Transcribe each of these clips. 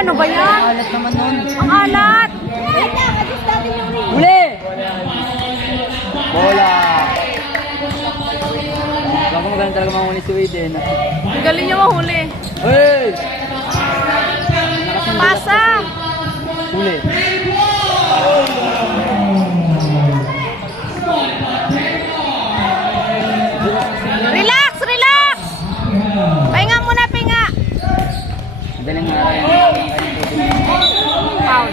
ano ba yan? Alat naman nun. Ang alat! Huli! Bola! Alam ko maganda talaga mga huli si Wade eh. Ang galing niya mahuli. Hey! Pasa! Huli. Relax! Relax! Pahinga muna, pahinga! Madaling araw yan. Foul.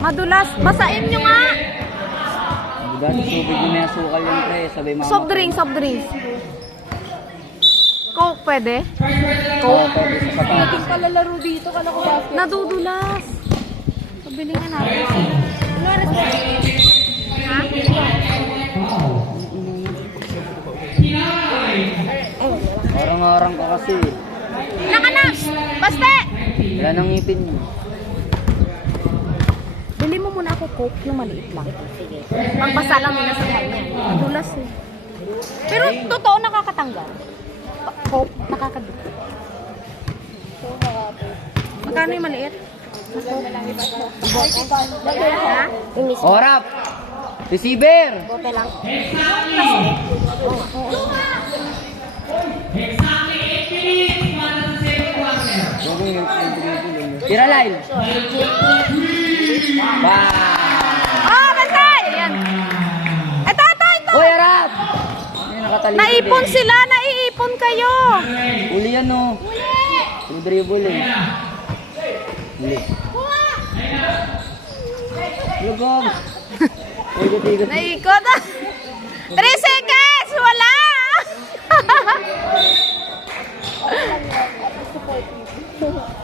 Madulas. Basain nyo nga! Diba sa subig yung may asukal yung pre. Sabay mama. Soft drinks, soft drinks. Coke, pwede? Oo, pwede sa sapatos. Palalaro dito, kala ko basket. Nadudulas. Pabili nga natin. Ha? Orang-orang ka kasi. Nakanas! Baste! Wala nang ngipin mo. Bili mo muna ako Coke, yung maliit lang. Pagbasa lang nila sa kanya. Madulas eh. Pero totoo nakakatanggal. Coke, nakakadukot. Magkano yung maliit? Ha? Orap! Receiver! Bote lang. Tira line! Wow! Oh, bantay! Ayan. Ito, ito, ito! Uy, Arap! Naipon sila, naiipon kayo. Uli yan no. Uli dribble eh. Uli. Lugog. Ikot-ikot. Naikot. 3 seconds! Wala!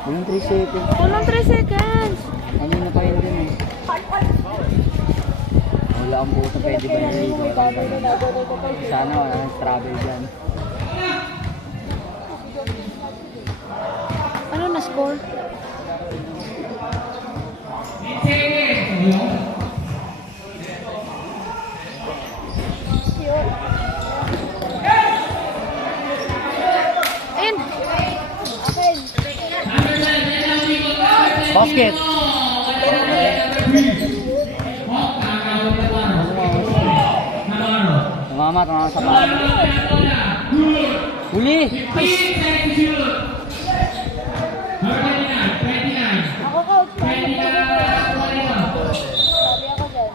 Walang 3 seconds. Walang 3 seconds. Ano na pa yun din eh. Wala ang buto pwede ba nalito? Sana wala nang travel dyan. Ano na score? In. Basket! Tumamat sa paa. Huli! Ako coach. Sabi ako dyan.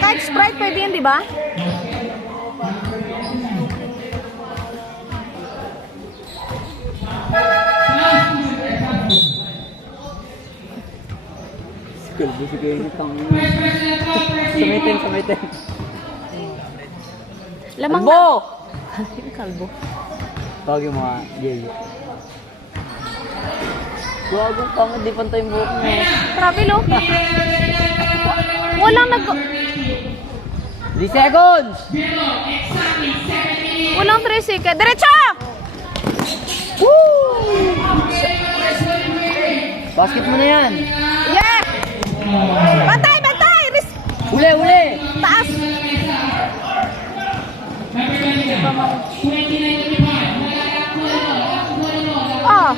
Kahit Sprite pwede yun, di ba? Kalbo si Kenny tang. Sumitin. Lamang Kalbo! Kalbo. Tawag yung mga yelo. Gagong pang, di pantay yung buhok mo. Grabe, lo. Walang 3 seconds! Walang 3 seconds. Diretso! Woo! Basket mo na yan. Yeah! Bantay! Bantay! Uli! Taas! Oh!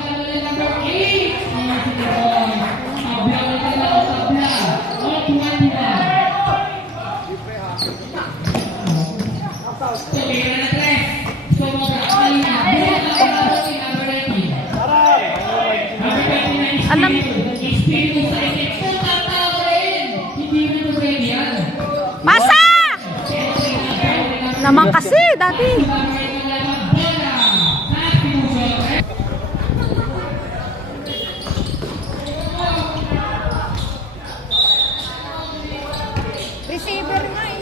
Alam. Masa! Naman kasi, dati. Receiver nga eh.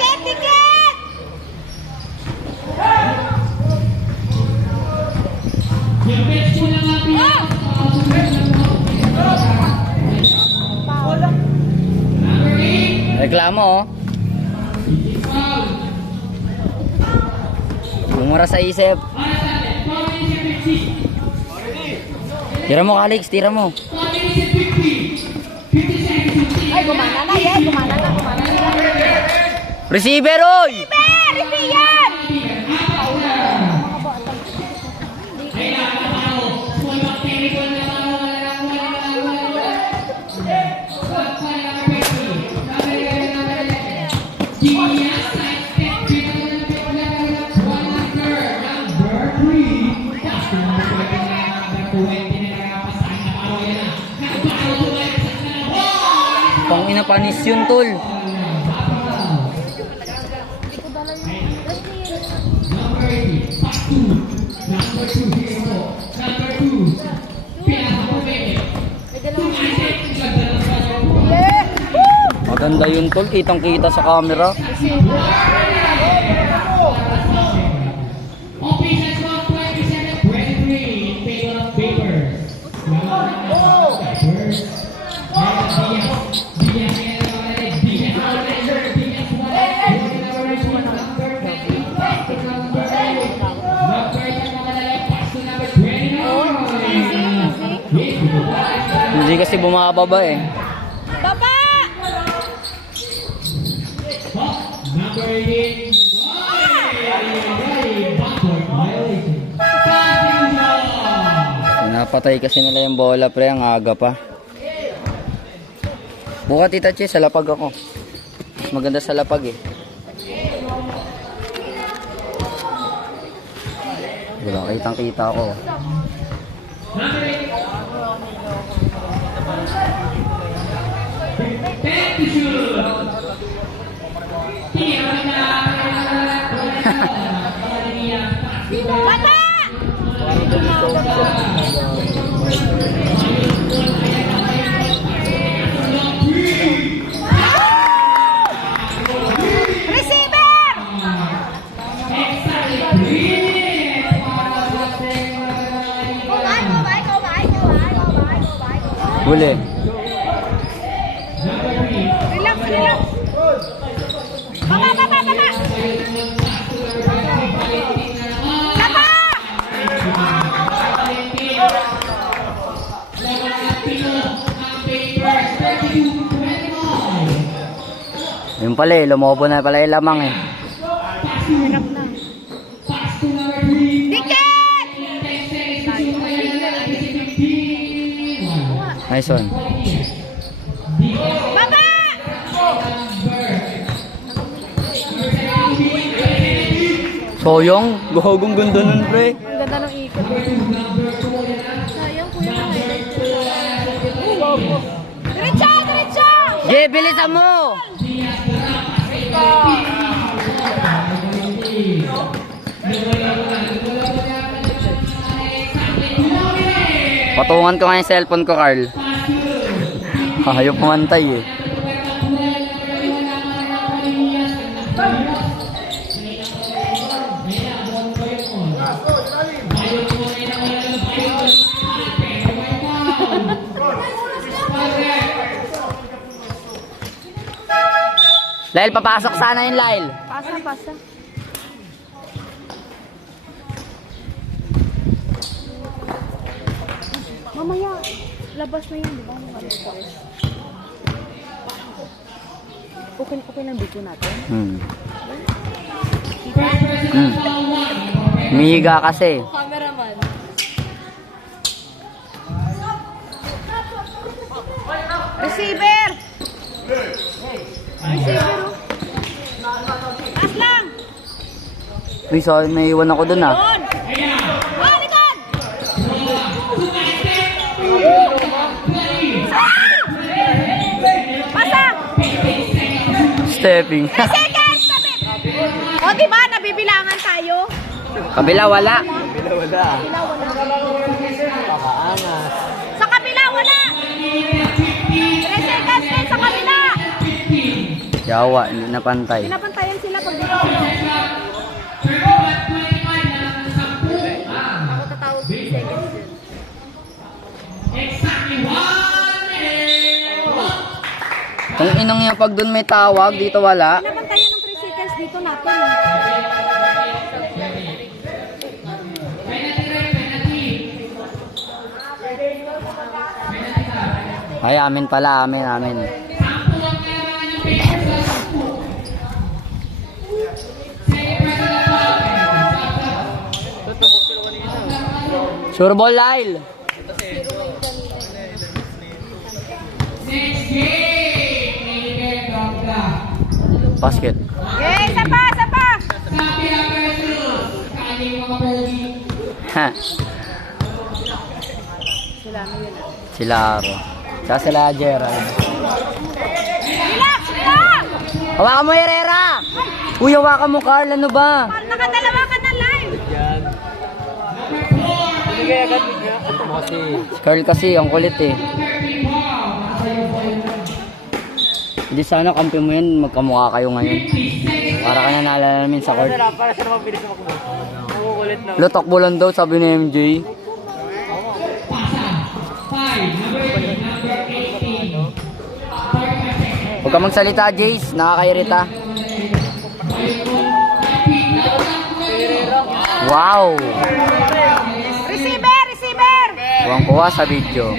Tiket! Reklamo oh. Bumura sa isip. Tira mo, Alex. Tira mo. Ay, gumana na yan. Gumana na. Receiver, oy! Receiver! Pang ina panis yun, tol. Maganda yun, tol. Kitang-kita sa camera. Hindi kasi bumababa eh. Baba! Napatay kasi nila yung bola, pre. Ang aga pa. Buka, Tita Che, sa lapag ako. Mas maganda sa lapag eh. Diba, kitang-kita ako. Baba! Receiver! Huli. Relax, relax. Baba, baba, baba. Baba! Yung pala eh, lumobo na pala yung lamang eh. Hirap na. Ticket! Nice one. Baba! Soyong, gahagong ganda nun, pre. Ang ganda ng ikot. Sayang, kuya, na-highlight ko sa... Diretso! Diretso! Ge, bilisan mo! Patungan ko nga yung cellphone ko, Carl. Hayop pumantay eh. Lail, papasok sana yung Lail. Pasa, pasa. Mamaya, labas na yan, di ba? Okay lang dito natin. Mihiga kasi. Cameraman. Receiver! Receiver, oh. Taas lang! Uy, sorry, may iwan ako dun ah. Doon! Ah, likod! Pasa! Stepping. Seconds! O, diba? Nabibilangan tayo. Kabila, wala. Kabila, wala. Sa kabila, wala. 3 seconds din sa kabila. Yawa, hindi napantay. Pinapantayan sila pag dito sila. Ako tatawag 3 seconds din. Kung inong yan, pag dun may tawag, dito wala. Pinapantayan ng 3 seconds dito natin. Ay, amin pala, amin. Sure ball, Lyle. Basket. Okay, isa pa. Ha. Sila Aro. Tsaka sila Gerald. Relax lang! Hawakan mo, Herrera! Uy, hawakan mo, Carl. Ano ba? Nakadalawa ka na live. Si Carl kasi, ang kulit eh. Hindi sana kampi mo yun, magkamukha kayo ngayon. Para ka na naalala namin sa court. Para sa naman bilis na makuha. Nakukulit na. Lutok bulan daw, sabi ni MJ. Huwag ka magsalita, Jace. Nakakairita. Wow! Receiver! Kuwang-kuwa sa video.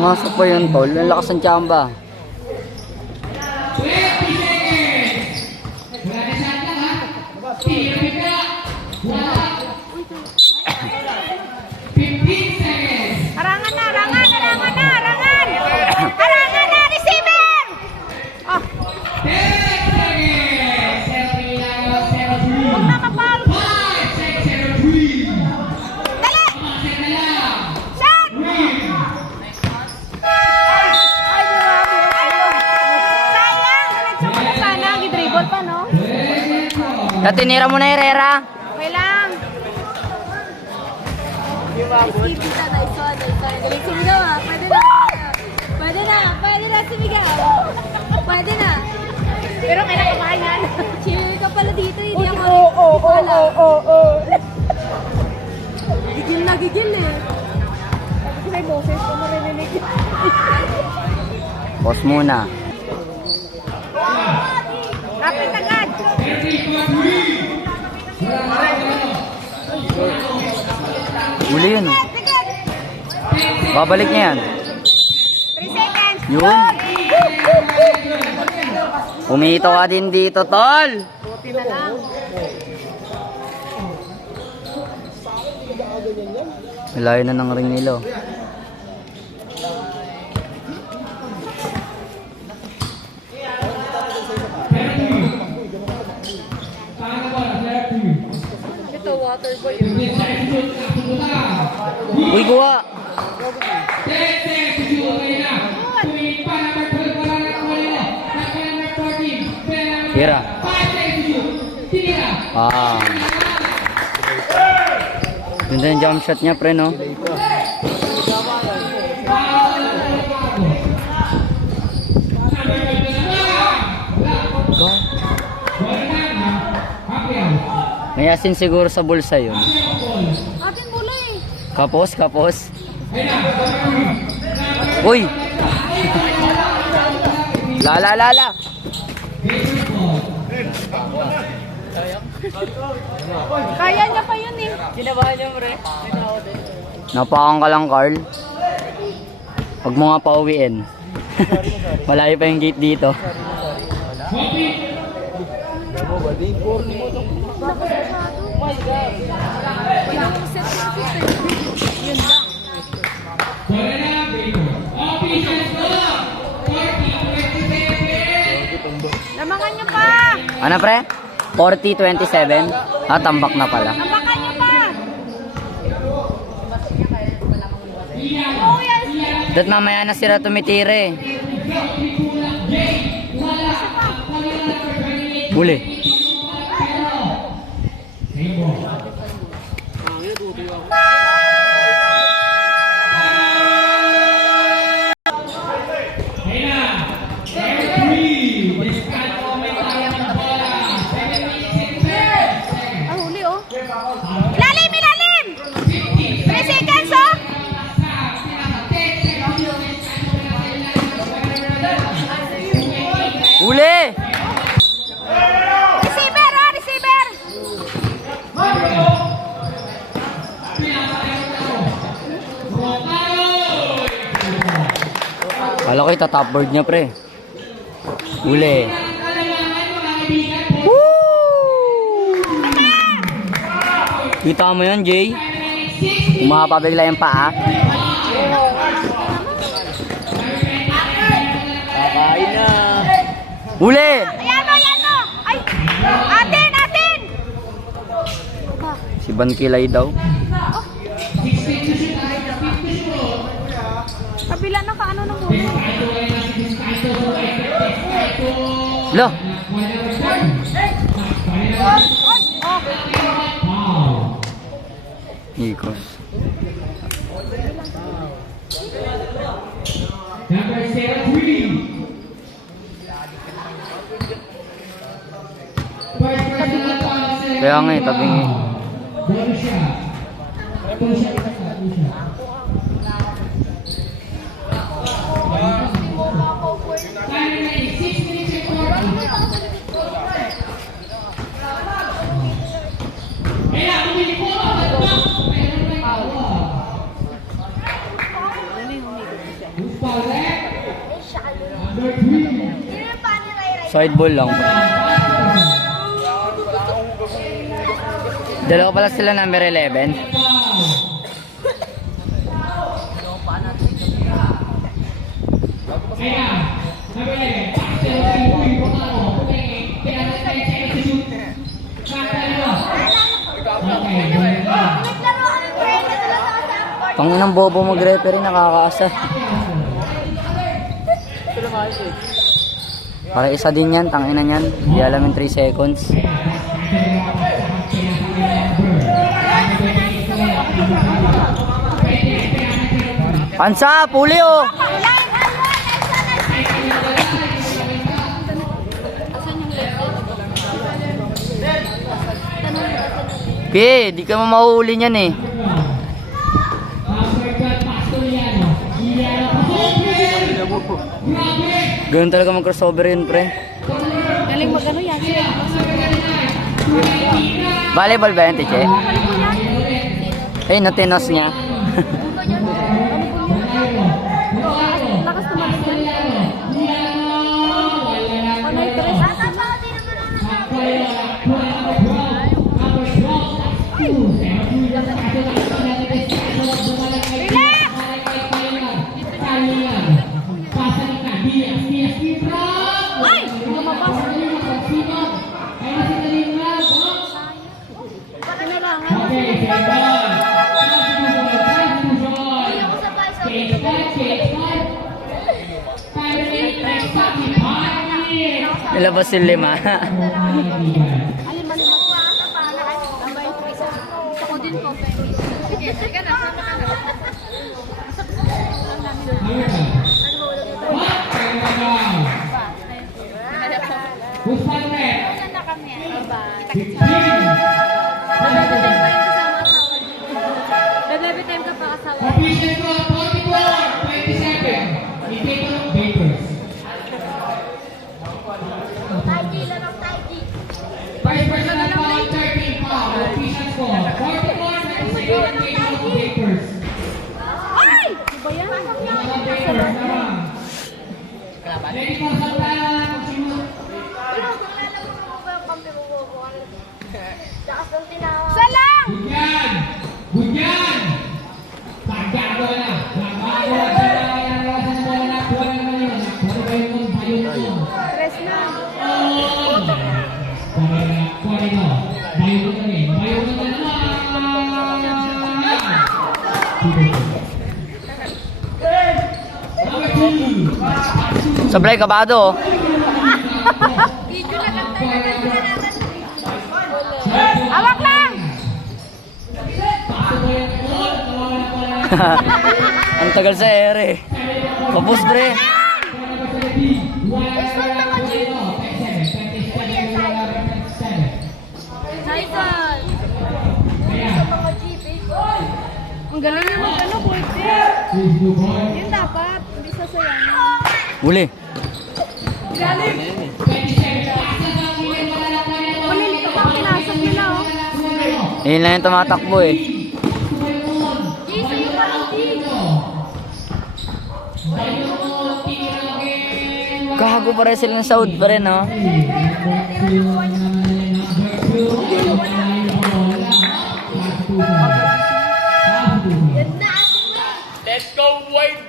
Masok pa yun, tol. Ang lakas ng tsamba. Harangan na, receiver! Oh. Huwag na mapal. Dali! Shot! Sayang! Diretso mo na sana. Gidribble pa, no? Tinira mo na, Herrera. Okay lang. Kita na iso. Galing sumigaw ah. Pwede na sumigaw. Pwede na. Pero kailangan kumain. Chill ka pala dito. Hindi ako. Oo. Gigil eh. Kasi may boses ko marinig. Pause muna. Lapit agad. Uli yun. Babalik niya yan. 3 seconds. Yun. Pumito ka din dito, tol. Buti na lang. Malayo na ng ring nilo. Ito, water boy. Uy, kuha. Tira. Ganda yung jump shot niya, pre, no? May asin siguro sa bulsa yun. Atin mula eh. Kapos. Uy! La. Kaya niya pa yun eh. Kinabahan niya, pre. Napakang ka lang, Carl. Huwag mo nga pauwiin. Malayo pa yung gate dito. Yun lang. Lamangan niyo pa. Ano, pre? 40-27? Tambak na pala. Lamangan niyo pa. Oh, yes. Dahil mamaya na sila tumitire. Uli. Huli oh. Ilalim! 3 seconds oh. Uli! Receiver. Kala ko ita-top board niya, pre. Uli. Woo! Kita mo yun, Jay? Umapabigla yung paa. Kakain na. Uli! Ayan mo, ayan mo! Ay! Atin, atin! Si Ban Kilay daw. Kabila na kaano ng ulo. Lo! Ikos. Kaya nga eh, tabingi. Side ball lang. Dalawa pala sila number 11. Panginang bobo mag-referee, nakakaasa. Para isa din yan, tangina yan. Di alam yung 3 seconds. Pansa, puli oh! Pi, di ka mamahuli niyan eh. Ganun talaga mag-crossover yun, pre. Galing mag-ano yan. Volleyball ba yan, Tiche? Eh, natinos niya. Lakas tumalig yan. Ano yung tres? Ay! Lumabas. Nilabas yung 5. Ako din po. Bebe time ka pa kasama. Official score 44-27 in favor of Vapors. Vice President Paul 13 foul. Official score 44-27 in favor of Vapors. Ay! Iba yan? Vapors naman. Ready for Santana. Salang! Bugyan! Bugyan! Pagkago na. Pagkago na. Nalawasan sa bola na. Kuha na naman yun. Kuha na yun. Bayong yun. Tres na. Sablay, kabado oh. Awak lang! Ang tagal sa ere. Kapos, pre. Ang galing yung mag-ano, pwede. Yun dapat, hindi sasayangin. Uli. Kunin ito pa, pinasok nila, oh. Yun lang yung tumatakbo eh. G, sa'yo pa, G. Gago pa rin sila ng Saud pa rin, no? Let's go, Wade!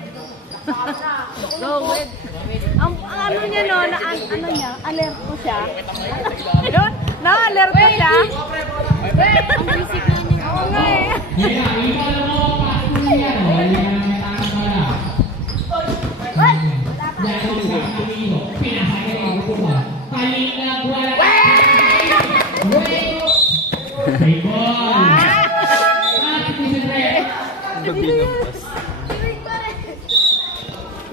Go with. Ang ano niya no, na ano niya, alerto siya. Yun, na-alerto siya. Ang basic na niya. Oo nga eh.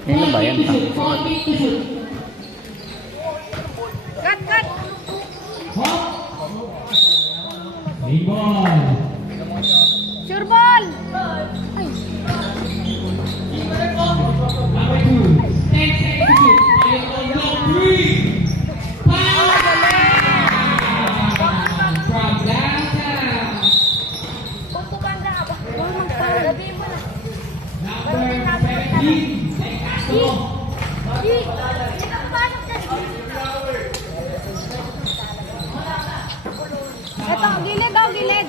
Ano ba yan? Cut, cut. Sure ball. Ay. Ito, gilid daw, gilid.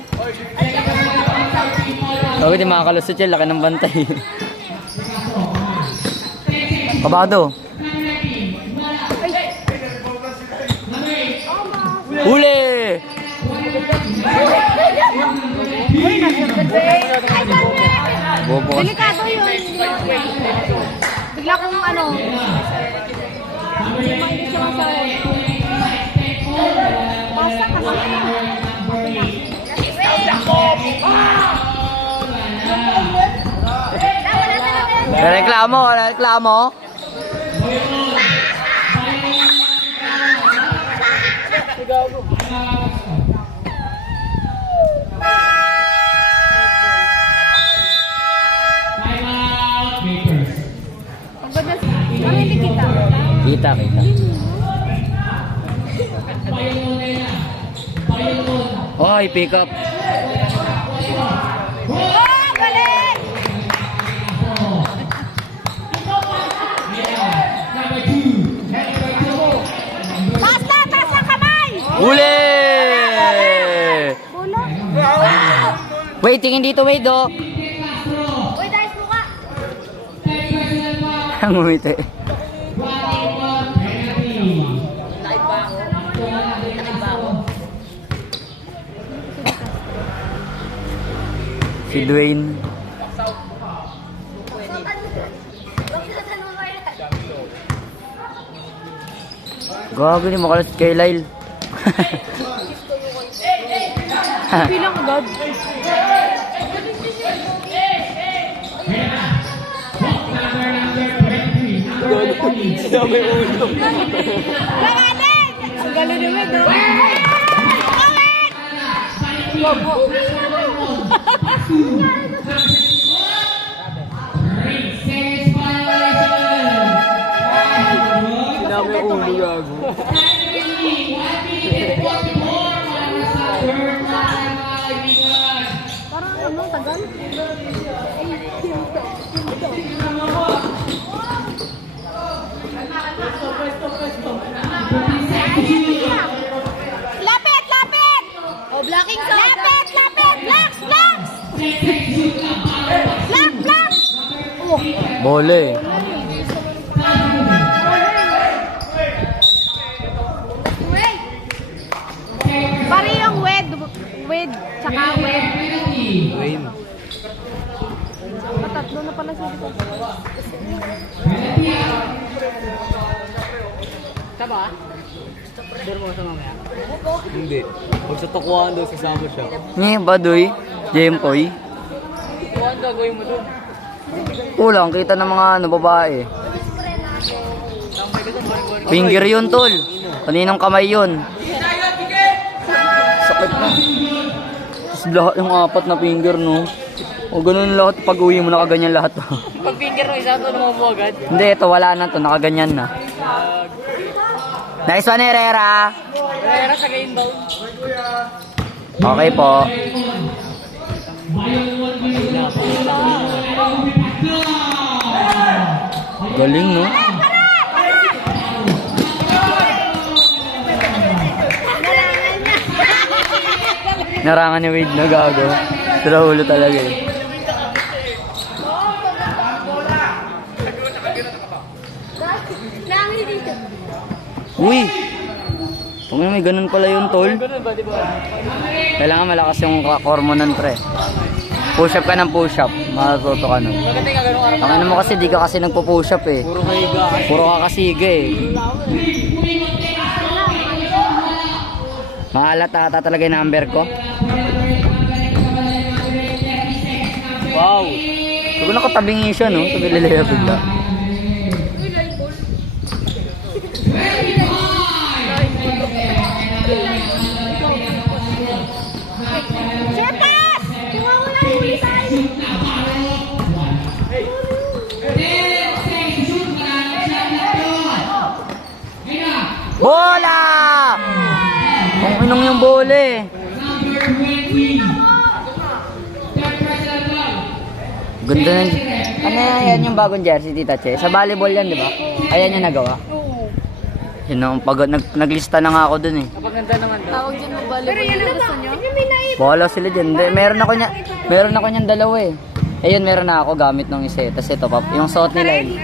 Huwag di makakalusot yan, laki ng bantay. Kabado. Huli! Bobo ka. Delikado yun. Bigla kong ano. Basta ka Reklamo, reklamo. Ano hindi kita? Kita, kita. Oy, pick up. Oh, galing! Taas na, taas ang kamay! Huli! Bola. Wait, tingin dito, wait, do. Uy, dahil suka. Ang umiti. Si Dwayne. Gago ni makalas kay Lyle. Bilang agad. Dami ulo. Langanin! Ang galing naman, no? Ulit! Bobo. Dami ulo, gago. Parang ano, tagal? Lapit! Lapit! Oh, blocking sa. Lapit! Lapit! Blocks! Blocks! Block! Block! Oh, Bole. pare yung wed, tsaka wed. Wayne. Matatlo na pala siya dito. Taba? Duro mo sa mamaya? Hindi. Pag sa tukuhan doon, sasama siya. Ni Badoy, Jempoy. Tukuhan gagawin mo doon. Kulang kita ng mga ano, babae. Tambay ka doon, bari-bari. Finger yun, tol. Kaninong kamay yun. Sakit na. Tapos lahat yung apat na finger, no? O ganun lahat, pag uwi mo nakaganyan lahat. Pag finger mo, isa ito naman mo agad. Hindi, ito wala na to, nakaganyan na. Nice one, Herrera. Pero sa inbound. Okay po. Galing, no? Narangan ni Wade na gago. Sa ulo talaga eh. Nangin dito. Uy! Kung may ganun pala yung tol. Kailangan malakas yung core mo nun, pre. Push up ka ng push up. Matuto ka nun. Ang ano mo kasi, di ka kasi nagpo-push up eh. Puro kahiga. Puro ka kasiga eh. Maalat ata talaga yung number ko. Wow. Siguro nakatabingi siya, no? Sabi lilaya bigla. Shepas! Kuha ko lang huli tayo. Bola! Kung inong yung bola eh. Ganda na. Ano yan yung bagong jersey, Tita Che? Sa volleyball yan, di ba? Ayan yung nagawa. Yun ang pag naglista na nga ako dun eh. Napaganda naman daw. Tawag dyan ng volleyball. Pero yun ang gusto nyo? Bola sila dyan. Hindi, meron ako niyan dalawa eh. Ayun, meron na ako gamit nung isa eh. Tapos ito, yung suot nila yun.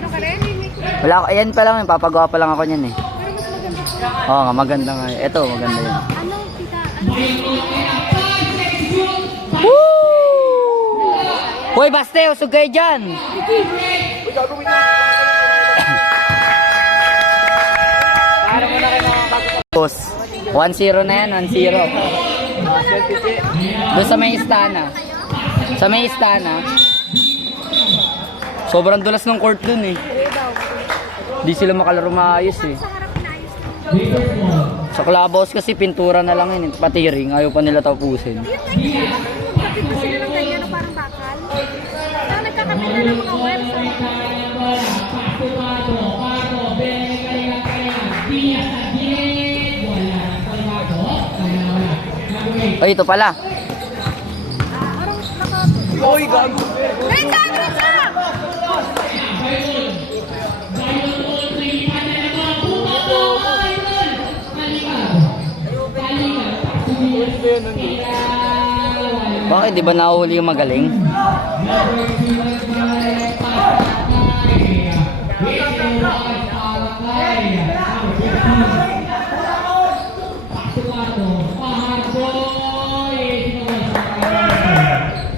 Wala ako, ayan pa lang yun. Papagawa pa lang ako niyan eh. Oo nga, maganda nga. Ito, maganda yun. Ano, tita? Woo! Hoy, Baste, usog kayo dyan! Boss, 1-0 na yan, 1-0. Doon sa may istana. Sa may istana. Sobrang dulas ng court dun eh. Di sila makalaro maayos eh. Sa clubhouse kasi pintura na lang yun, pati ring, ayaw pa nila tapusin. Sila ng ganyan na parang bakal. Saan nagkakapit na ng mga webs? Ay, ito pala. Uy, gago. Wait lang! Wait lang! Bakit, di ba nahuhuli yung magaling?